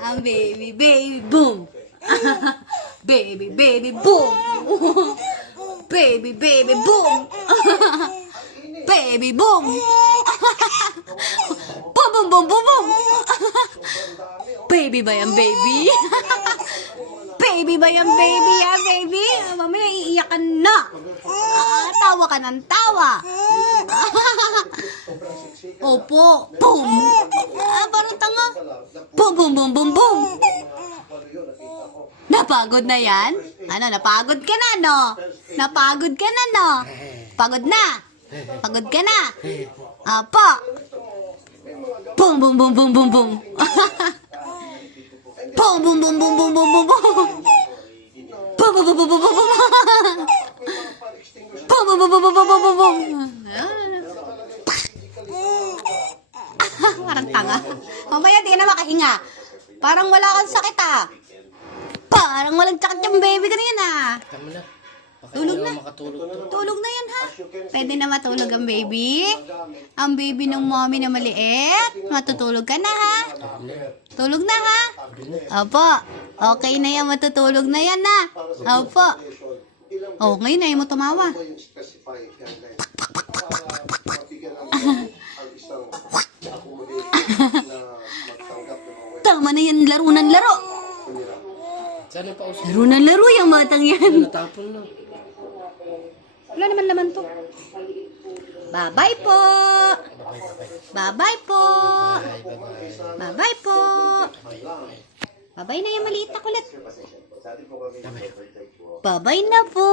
Ang baby, baby, boom. Baby, baby, boom. Baby, baby, boom. Baby, boom. Boom, boom, boom, boom, boom. Baby ba yan, baby? Baby ba yan, baby? Baby? Mamaya iiyak ka na. Tawa ka ng tawa. Opo. Boom. Parang tanga. Boom, boom, boom, boom, boom. Napagod na yan? Ano, napagod ka na, no? Napagod ka na, no? Pagod na? Pagod ka na? Apo. Boom, boom, boom, boom, boom, boom. Boom, boom, boom, boom, boom, boom, boom, boom. Boom, boom, boom, boom, boom, boom, boom. Boom, boom, boom, boom, boom, boom, boom, boom. Parang tanga. Mamaya di ka na makahinga. Parang wala kang sakit, ah. Parang walang sakit yung baby ka na yan, ah. Tulog na. Tulog na yan, ha? Pwede na matulog ang baby. Ang baby ng mommy na maliit. Matutulog ka na, ha? Tulog na, ha? Opo. Okay na yan. Matutulog na yan, ha? Opo. Oh, ngayon na mo tumawa. Tama na yan. Laro ng laro. Laro ng laro yung matang yan. Natapon na. Wala naman laman to. Bye-bye po. Bye-bye po. Bye-bye po. Bye-bye na yung maliit na kulit. Bye-bye na po.